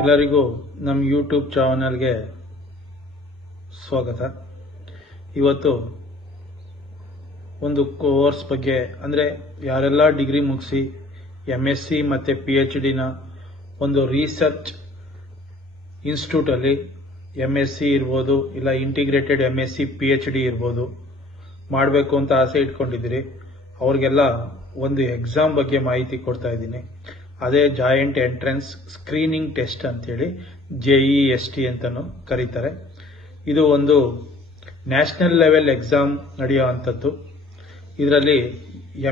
ಎಲ್ಲರಿಗೂ ನಮ್ಮ ಯೂಟ್ಯೂಬ್ ಚಾನಲ್ಗೆ ಸ್ವಾಗತ. ಇವತ್ತು ಒಂದು ಕೋರ್ಸ್ ಬಗ್ಗೆ ಅಂದರೆ ಯಾರೆಲ್ಲ ಡಿಗ್ರಿ ಮುಗಿಸಿ MSc ಮತ್ತು PhDನ ಒಂದು ರಿಸರ್ಚ್ ಇನ್ಸ್ಟಿಟ್ಯೂಟಲ್ಲಿ MSc ಇರ್ಬೋದು, ಇಲ್ಲ ಇಂಟಿಗ್ರೇಟೆಡ್ MSc PhD ಇರ್ಬೋದು ಮಾಡಬೇಕು ಅಂತ ಆಸೆ ಇಟ್ಕೊಂಡಿದ್ದೀರಿ. ಅವ್ರಿಗೆಲ್ಲ ಒಂದು ಎಕ್ಸಾಮ್ ಬಗ್ಗೆ ಮಾಹಿತಿ ಕೊಡ್ತಾ ಇದ್ದೀನಿ. ಅದೇ ಜಾಯಿಂಟ್ ಎಂಟ್ರೆನ್ಸ್ ಸ್ಕ್ರೀನಿಂಗ್ ಟೆಸ್ಟ್ ಅಂತೇಳಿ JEST ಅಂತಲೂ ಕರೀತಾರೆ. ಇದು ಒಂದು ನ್ಯಾಷನಲ್ ಲೆವೆಲ್ ಎಕ್ಸಾಮ್ ನಡೆಯೋ ಅಂಥದ್ದು. ಇದರಲ್ಲಿ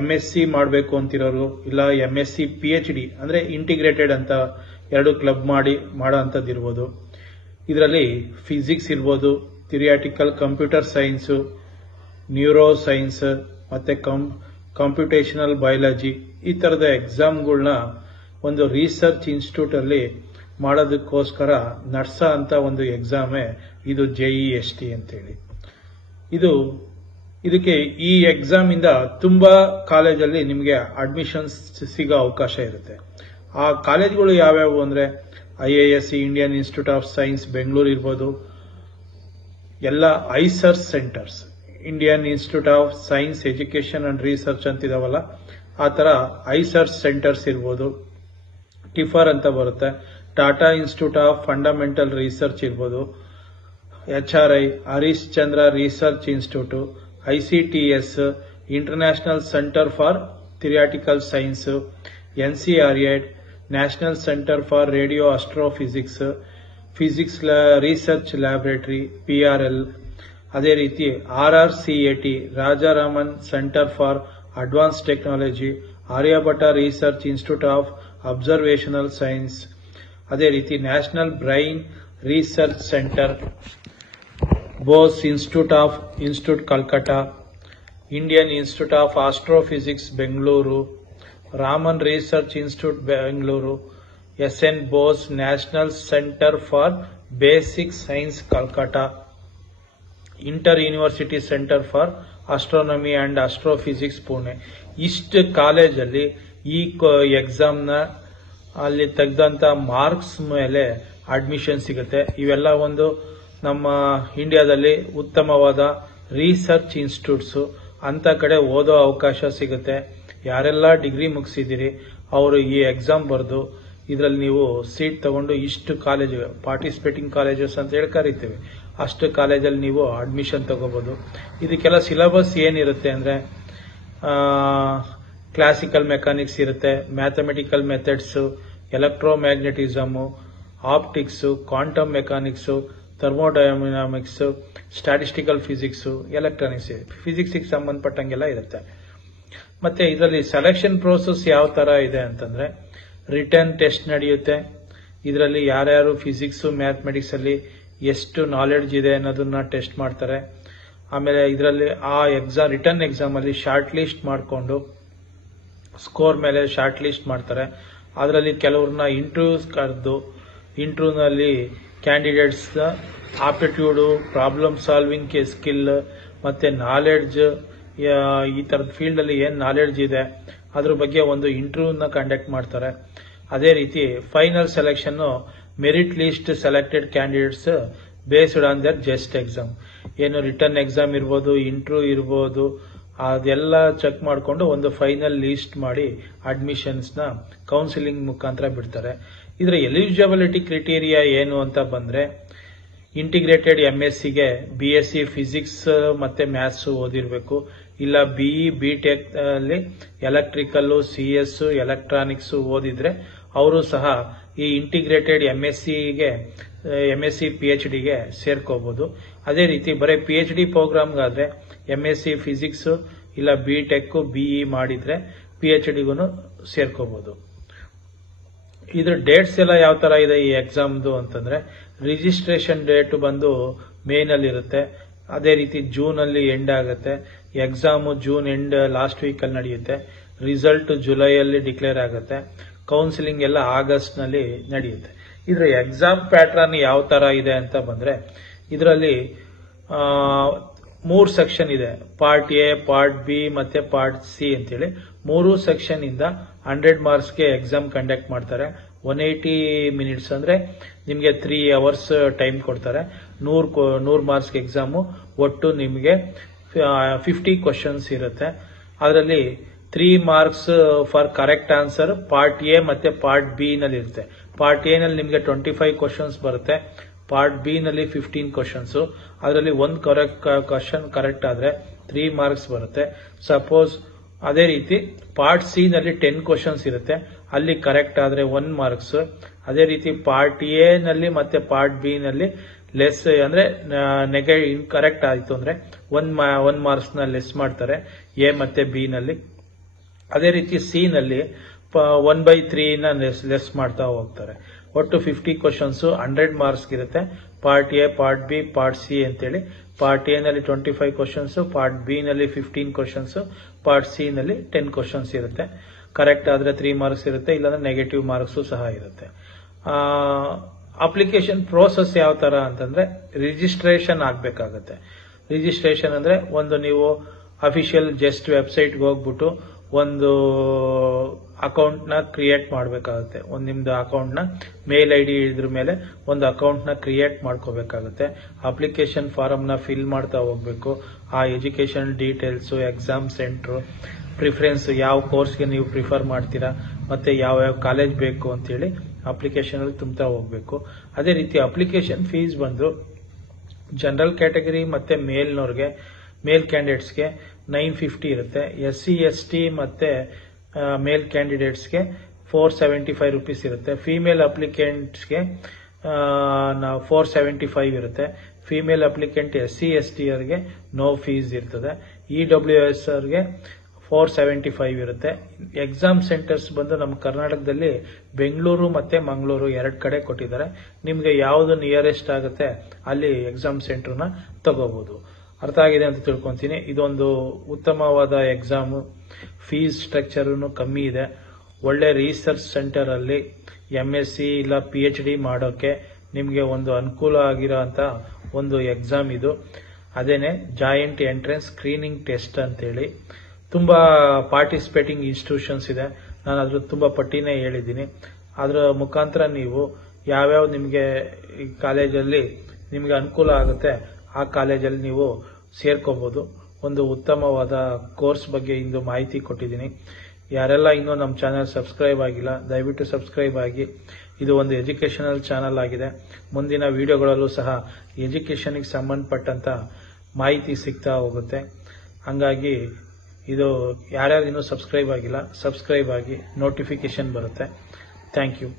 MSc ಮಾಡಬೇಕು ಅಂತಿರೋರು, ಇಲ್ಲ MSc PhD ಅಂದರೆ ಇಂಟಿಗ್ರೇಟೆಡ್ ಅಂತ ಎರಡು ಕ್ಲಬ್ ಮಾಡೋ ಅಂಥದ್ದು ಇರ್ಬೋದು. ಇದರಲ್ಲಿ ಫಿಸಿಕ್ಸ್ ಇರ್ಬೋದು, ಥಿರಿಯಾಟಿಕಲ್ ಕಂಪ್ಯೂಟರ್ ಸೈನ್ಸು, ನ್ಯೂರೋ ಸೈನ್ಸ್ ಮತ್ತು ಕಂಪ್ಯೂಟೇಷನಲ್ ಬಯಾಲಜಿ ಈ ಥರದ ಎಕ್ಸಾಮ್ಗಳನ್ನ ಒಂದು ರಿಸರ್ಚ್ ಇನ್ಸ್ಟಿಟ್ಯೂಟಲ್ಲಿ ಮಾಡೋದಕ್ಕೋಸ್ಕರ ನಡೆಸೋ ಅಂತ ಒಂದು ಎಕ್ಸಾಮೇ ಇದು JEST ಅಂತೇಳಿ. ಇದಕ್ಕೆ ಈ ಎಕ್ಸಾಮಿಂದ ತುಂಬ ಕಾಲೇಜಲ್ಲಿ ನಿಮಗೆ ಅಡ್ಮಿಷನ್ಸ್ ಸಿಗೋ ಅವಕಾಶ ಇರುತ್ತೆ. ಆ ಕಾಲೇಜ್ಗಳು ಯಾವ್ಯಾವು ಅಂದರೆ IISc Indian Institute of Science Bengaluru ಇರ್ಬೋದು, ಎಲ್ಲ IISERs centres, Indian Institute of Science Education and Research ಅಂತಿದಾವಲ್ಲ ಆ ಥರ ಐಸರ್ಸ್ ಸೆಂಟರ್ಸ್ ಇರ್ಬೋದು. ಟಿಫರ್ ಅಂತ ಬರುತ್ತೆ, Tata Institute of Fundamental Research ಇರ್ಬೋದು, HRI Harish Chandra Research Institute, ICTS International Centre for Theoretical Science, NCRED National Centre for Radio Astrophysics, Physics Research Laboratory PRL. ಅದೇ ರೀತಿ RRCAT Raja Ramanna Centre for Advance Technology, Aryabhata Research Institute of Observational science. ಅದೇ ರೀತಿ National Brain Research Centre, Bose Institute Calcutta, Indian Institute of Astrophysics Bengaluru, Raman Research Institute Bengaluru, SN Bose National Centre for Basic Science Calcutta, Inter University Centre for Astronomy and Astrophysics Pune. ಇಷ್ಟು ಕಾಲೇಜಲ್ಲಿ ಈ ಎಕ್ಸಾಮ್ನ ಅಲ್ಲಿ ತೆಗೆದಂಥ marks ಮೇಲೆ admission ಸಿಗುತ್ತೆ. ಇವೆಲ್ಲ ಒಂದು ನಮ್ಮ ಇಂಡಿಯಾದಲ್ಲಿ ಉತ್ತಮವಾದ ರಿಸರ್ಚ್ ಇನ್ಸ್ಟಿಟ್ಯೂಟ್ಸು, ಅಂಥ ಕಡೆ ಓದೋ ಅವಕಾಶ ಸಿಗುತ್ತೆ. ಯಾರೆಲ್ಲ ಡಿಗ್ರಿ ಮುಗಿಸಿದ್ದೀರಿ ಅವರು ಈ ಎಕ್ಸಾಮ್ ಬರೆದು ಇದರಲ್ಲಿ ನೀವು ಸೀಟ್ ತಗೊಂಡು ಇಷ್ಟು ಕಾಲೇಜ್ ಪಾರ್ಟಿಸಿಪೇಟಿಂಗ್ ಕಾಲೇಜಸ್ ಅಂತ ಹೇಳಿ ಕರಿತೀವಿ, ಅಷ್ಟು ಕಾಲೇಜಲ್ಲಿ ನೀವು ಅಡ್ಮಿಷನ್ ತಗೋಬಹುದು. ಇದಕ್ಕೆಲ್ಲ ಸಿಲೆಬಸ್ ಏನಿರುತ್ತೆ ಅಂದರೆ ಕ್ಲಾಸಿಕಲ್ ಮೆಕ್ಯಾನಿಕ್ಸ್ ಇರುತ್ತೆ, mathematical methods, electromagnetism, optics, quantum mechanics, thermodynamics, statistical physics, electronics, ಫಿಸಿಕ್ಸಿಗೆ ಸಂಬಂಧಪಟ್ಟಂಗೆಲ್ಲ ಇರುತ್ತೆ. ಮತ್ತೆ ಇದರಲ್ಲಿ ಸೆಲೆಕ್ಷನ್ ಪ್ರೋಸೆಸ್ ಯಾವ ಥರ ಇದೆ ಅಂತಂದರೆ ರಿಟರ್ನ್ ಟೆಸ್ಟ್ ನಡೆಯುತ್ತೆ. ಇದರಲ್ಲಿ ಯಾರ್ಯಾರು ಫಿಸಿಕ್ಸು ಮ್ಯಾಥಮೆಟಿಕ್ಸ್ ಅಲ್ಲಿ ಎಷ್ಟು ನಾಲೆಡ್ಜ್ ಇದೆ ಅನ್ನೋದನ್ನ ಟೆಸ್ಟ್ ಮಾಡ್ತಾರೆ. ಆಮೇಲೆ ಇದರಲ್ಲಿ ಆ ರಿಟರ್ನ್ ಎಕ್ಸಾಮ್ ಅಲ್ಲಿ ಶಾರ್ಟ್ ಲಿಸ್ಟ್ ಮಾಡಿಕೊಂಡು ಸ್ಕೋರ್ ಮೇಲೆ ಶಾರ್ಟ್ ಲಿಸ್ಟ್ ಮಾಡ್ತಾರೆ. ಅದರಲ್ಲಿ ಕೆಲವ್ರನ್ನ ಇಂಟರ್ವ್ಯೂಸ್ ಕರೆದು ಇಂಟರ್ವ್ಯೂನಲ್ಲಿ candidates aptitude, problem solving skill ಮತ್ತೆ ನಾಲೆಡ್ಜ್, ಈ ಥರದ ಫೀಲ್ಡಲ್ಲಿ ಏನು ನಾಲೆಡ್ಜ್ ಇದೆ ಅದ್ರ ಬಗ್ಗೆ ಒಂದು ಇಂಟರ್ವ್ಯೂನ ಕಂಡಕ್ಟ್ ಮಾಡ್ತಾರೆ. ಅದೇ ರೀತಿ final selection merit list selected candidates based on their just exam. ಏನು ರಿಟರ್ನ್ ಎಕ್ಸಾಮ್ ಇರ್ಬೋದು, ಇಂಟರ್ವ್ಯೂ ಇರ್ಬೋದು, ಅದೆಲ್ಲ ಚೆಕ್ ಮಾಡಿಕೊಂಡು ಒಂದು ಫೈನಲ್ ಲಿಸ್ಟ್ ಮಾಡಿ ಅಡ್ಮಿಷನ್ಸ್ನ ಕೌನ್ಸಿಲಿಂಗ್ ಮುಖಾಂತರ ಬಿಡ್ತಾರೆ. ಇದರ ಎಲಿಜಿಬಿಲಿಟಿ ಕ್ರೈಟೀರಿಯಾ ಏನು ಅಂತ ಬಂದರೆ ಇಂಟಿಗ್ರೇಟೆಡ್ MScಗೆ BSc ಫಿಸಿಕ್ಸ್ ಮತ್ತೆ ಮ್ಯಾಥ್ಸ್ ಓದಿರಬೇಕು, ಇಲ್ಲ BE BTech ಅಲ್ಲಿ ಎಲೆಕ್ಟ್ರಿಕಲ್ಲು, CS ಎಲೆಕ್ಟ್ರಾನಿಕ್ಸ್ ಓದಿದ್ರೆ ಅವರು ಸಹ ಈ ಇಂಟಿಗ್ರೇಟೆಡ್ MSc PhDಗೆ ಸೇರ್ಕೋಬಹುದು. ಅದೇ ರೀತಿ ಬರೀ PhD ಪ್ರೋಗ್ರಾಮ್ಗಾದ್ರೆ MSc ಫಿಸಿಕ್ಸ್ ಇಲ್ಲ BTech BE ಮಾಡಿದ್ರೆ PhDಗೂ ಸೇರ್ಕೋಬಹುದು. ಇದ್ರ ಡೇಟ್ಸ್ ಎಲ್ಲ ಯಾವ ತರ ಇದೆ ಈ ಎಕ್ಸಾಮ್ದು ಅಂತಂದ್ರೆ ರಿಜಿಸ್ಟ್ರೇಷನ್ ಡೇಟ್ ಬಂದು ಮೇನಲ್ಲಿ ಇರುತ್ತೆ. ಅದೇ ರೀತಿ ಜೂನ್ ಅಲ್ಲಿ ಎಂಡ್ ಆಗುತ್ತೆ. Exam June end last week ಅಲ್ಲಿ ನಡೆಯುತ್ತೆ. ರಿಸಲ್ಟ್ ಜುಲೈಯಲ್ಲಿ ಡಿಕ್ಲೇರ್ ಆಗುತ್ತೆ. ಕೌನ್ಸಿಲಿಂಗ್ ಎಲ್ಲ ಆಗಸ್ಟ್ ನಲ್ಲಿ ನಡೆಯುತ್ತೆ. ಇದರ ಎಕ್ಸಾಮ್ ಪ್ಯಾಟರ್ನ್ ಯಾವ ತರ ಇದೆ ಅಂತ ಬಂದ್ರೆ ಇದರಲ್ಲಿ 3 ಸೆಕ್ಷನ್ ಇದೆ. ಪಾರ್ಟ್ A, ಪಾರ್ಟ್ B ಮತ್ತೆ ಪಾರ್ಟ್ C ಅಂತೇಳಿ 3 ಸೆಕ್ಷನ್ ಇಂದ 100 ಮಾರ್ಕ್ಸ್ಗೆ ಎಕ್ಸಾಮ್ ಕಂಡಕ್ಟ್ ಮಾಡ್ತಾರೆ. 180 ಮಿನಿಟ್ಸ್ ಅಂದರೆ ನಿಮಗೆ 3 ಅವರ್ಸ್ ಟೈಮ್ ಕೊಡ್ತಾರೆ. 100 ಮಾರ್ಕ್ಸ್ ಎಕ್ಸಾಮು. ಒಟ್ಟು ನಿಮಗೆ 50 ಕ್ವಶನ್ಸ್ ಇರುತ್ತೆ. ಅದರಲ್ಲಿ 3 marks for correct answer part A ಮತ್ತೆ ಪಾರ್ಟ್ ಬಿ ನಲ್ಲಿ ಇರುತ್ತೆ. ಪಾರ್ಟ್ ಎ ನಲ್ಲಿ ನಿಮಗೆ 25 ಕ್ವಶನ್ಸ್ ಬರುತ್ತೆ. ಪಾರ್ಟ್ ಬಿ ನಲ್ಲಿ 15 ಕ್ವಶನ್ಸ್. ಅದರಲ್ಲಿ ಒಂದು ಕ್ವಶನ್ ಕರೆಕ್ಟ್ ಆದ್ರೆ 3 ಮಾರ್ಕ್ಸ್ ಬರುತ್ತೆ. ಸಪೋಸ್ ಅದೇ ರೀತಿ ಪಾರ್ಟ್ ಸಿ ನಲ್ಲಿ 10 ಕ್ವಶನ್ಸ್ ಇರುತ್ತೆ. ಅಲ್ಲಿ ಕರೆಕ್ಟ್ ಆದ್ರೆ 1 ಮಾರ್ಕ್ಸ್. ಅದೇ ರೀತಿ ಪಾರ್ಟ್ ಎ ನಲ್ಲಿ ಮತ್ತೆ ಪಾರ್ಟ್ ಬಿ ನಲ್ಲಿ ಲೆಸ್ ಅಂದ್ರೆ ಕರೆಕ್ಟ್ ಆಯ್ತು ಅಂದ್ರೆ 1 ಮಾರ್ಕ್ಸ್ ನ ಲೆಸ್ ಮಾಡ್ತಾರೆ ಎ ಮತ್ತೆ ಬಿ ನಲ್ಲಿ. ಅದೇ ರೀತಿ ಸಿ ನಲ್ಲಿ 1/3 ನ ಲೆಸ್ ಮಾಡ್ತಾ ಹೋಗ್ತಾರೆ. ಒಟ್ಟು 50 ಕ್ವಶನ್ಸ್ 100 ಮಾರ್ಕ್ಸ್ ಇರುತ್ತೆ. Part A, part B, part C ಅಂತೇಳಿ. ಪಾರ್ಟ್ ಎ ನಲ್ಲಿ 25 ಕ್ವಶನ್ಸ್, ಪಾರ್ಟ್ ಬಿ ನಲ್ಲಿ 15 ಕ್ವಶನ್ಸ್, ಪಾರ್ಟ್ ಸಿ ನಲ್ಲಿ 10 ಕ್ವಶನ್ಸ್ ಇರುತ್ತೆ. ಕರೆಕ್ಟ್ ಆದ್ರೆ 3 ಮಾರ್ಕ್ಸ್ ಇರುತ್ತೆ, ಇಲ್ಲಾಂದ್ರೆ ನೆಗೆಟಿವ್ ಮಾರ್ಕ್ಸ್ ಸಹ ಇರುತ್ತೆ. ಅಪ್ಲಿಕೇಶನ್ ಪ್ರೋಸೆಸ್ ಯಾವ ತರ ಅಂತಂದ್ರೆ ರಿಜಿಸ್ಟ್ರೇಷನ್ ಆಗ್ಬೇಕಾಗತ್ತೆ. ರಿಜಿಸ್ಟ್ರೇಷನ್ ಅಂದ್ರೆ ಒಂದು ನೀವು ಅಫಿಷಿಯಲ್ ಜಸ್ಟ್ ವೆಬ್ಸೈಟ್ಗೆ ಹೋಗ್ಬಿಟ್ಟು ಒಂದು ಅಕೌಂಟ್ ನ ಕ್ರಿಯೇಟ್ ಮಾಡಬೇಕಾಗುತ್ತೆ. ನಿಮ್ದು ಅಕೌಂಟ್ ನ ಮೇಲ್ ಐಡಿ ಇದ್ರ ಮೇಲೆ ಒಂದು ಅಕೌಂಟ್ ನ ಕ್ರಿಯೇಟ್ ಮಾಡ್ಕೋಬೇಕಾಗುತ್ತೆ. ಅಪ್ಲಿಕೇಶನ್ ಫಾರಂ ನ ಫಿಲ್ ಮಾಡ್ತಾ ಹೋಗ್ಬೇಕು. ಆ education details, exam centre, preference, ಯಾವ ಕೋರ್ಸ್ಗೆ ನೀವು ಪ್ರಿಫರ್ ಮಾಡ್ತೀರಾ, ಮತ್ತೆ ಯಾವ ಕಾಲೇಜ್ ಬೇಕು ಅಂತೇಳಿ ಅಪ್ಲಿಕೇಶನ್ ಅಲ್ಲಿ ತುಂಬ್ತಾ ಹೋಗ್ಬೇಕು. ಅದೇ ರೀತಿ ಅಪ್ಲಿಕೇಶನ್ ಫೀಸ್ ಬಂದು ಜನರಲ್ ಕ್ಯಾಟಗರಿ ಮತ್ತೆ ಮೇಲ್ ಕ್ಯಾಂಡಿಡೇಟ್ಸ್ಗೆ 950 ಇರುತ್ತೆ. SC ST ಮತ್ತೆ ಮೇಲ್ ಕ್ಯಾಂಡಿಡೇಟ್ಸ್ಗೆ 475 ರುಪೀಸ್ ಇರುತ್ತೆ. ಫಿಮೇಲ್ ಅಪ್ಲಿಕೆಂಟ್ಸ್ಗೆ 475 ಇರುತ್ತೆ. ಫಿಮೇಲ್ ಅಪ್ಲಿಕೆಂಟ್ SC ST ಅವರಿಗೆ ನೋ ಫೀಸ್ ಇರ್ತದೆ. EWS ಅವರಿಗೆ 475 ಇರುತ್ತೆ. ಎಕ್ಸಾಮ್ ಸೆಂಟರ್ಸ್ ಬಂದು ನಮ್ಮ ಕರ್ನಾಟಕದಲ್ಲಿ ಬೆಂಗಳೂರು ಮತ್ತೆ ಮಂಗಳೂರು 2 ಕಡೆ ಕೊಟ್ಟಿದ್ದಾರೆ. ನಿಮ್ಗೆ ಯಾವ್ದು ನಿಯರೆಸ್ಟ್ ಆಗುತ್ತೆ ಅಲ್ಲಿ ಎಕ್ಸಾಮ್ ಸೆಂಟರ್ನ ತಗೋಬಹುದು. ಅರ್ಥ ಆಗಿದೆ ಅಂತ ತಿಳ್ಕೊಂತೀನಿ. ಇದೊಂದು ಉತ್ತಮವಾದ ಎಕ್ಸಾಮ್. ಫೀಸ್ ಸ್ಟ್ರಕ್ಚರ್ ಕಮ್ಮಿ ಇದೆ. ಒಳ್ಳೆ ರಿಸರ್ಚ್ ಸೆಂಟರ್ ಅಲ್ಲಿ MSc ಇಲ್ಲ PhD ಮಾಡೋಕೆ ನಿಮ್ಗೆ ಒಂದು ಅನುಕೂಲ ಆಗಿರೋ ಅಂತ ಒಂದು ಎಕ್ಸಾಮ್ ಇದು. ಅದೇನೆ ಜಾಯಿಂಟ್ ಎಂಟ್ರೆನ್ಸ್ ಸ್ಕ್ರೀನಿಂಗ್ ಟೆಸ್ಟ್ ಅಂತೇಳಿ. ತುಂಬಾ ಪಾರ್ಟಿಸಿಪೇಟಿಂಗ್ ಇನ್ಸ್ಟಿಟ್ಯೂಷನ್ಸ್ ಇದೆ. ನಾನು ಅದ್ರ ತುಂಬಾ ಪಟ್ಟಿನೇ ಹೇಳಿದ್ದೀನಿ. ಅದರ ಮುಖಾಂತರ ನೀವು ಯಾವ್ಯಾವ ನಿಮ್ಗೆ ಈ ಕಾಲೇಜಲ್ಲಿ ನಿಮ್ಗೆ ಅನುಕೂಲ ಆಗುತ್ತೆ ಆ ಕಾಲೇಜಲ್ಲಿ ನೀವು ಸೇರ್ಕೋಬಹುದು. ಒಂದು ಉತ್ತಮವಾದ ಕೋರ್ಸ್ ಬಗ್ಗೆ ಇಂದು ಮಾಹಿತಿ ಕೊಟ್ಟಿದ್ದೀನಿ. ಯಾರೆಲ್ಲ ಇನ್ನೂ ನಮ್ಮ ಚಾನೆಲ್ ಸಬ್ಸ್ಕ್ರೈಬ್ ಆಗಿಲ್ಲ ದಯವಿಟ್ಟು ಸಬ್ಸ್ಕ್ರೈಬ್ ಆಗಿ. ಇದು ಒಂದು ಎಜುಕೇಶನಲ್ ಚಾನೆಲ್ ಆಗಿದೆ. ಮುಂದಿನ ವಿಡಿಯೋಗಳಲ್ಲೂ ಸಹ ಎಜುಕೇಶನ್ಗೆ ಸಂಬಂಧಪಟ್ಟಂತ ಮಾಹಿತಿ ಸಿಗ್ತಾ ಹೋಗುತ್ತೆ. ಹಂಗಾಗಿ ಇದು ಯಾರ್ಯಾರು ಇನ್ನೂ ಸಬ್ಸ್ಕ್ರೈಬ್ ಆಗಿಲ್ಲ ಸಬ್ಸ್ಕ್ರೈಬ್ ಆಗಿ, ನೋಟಿಫಿಕೇಶನ್ ಬರುತ್ತೆ. Thank you.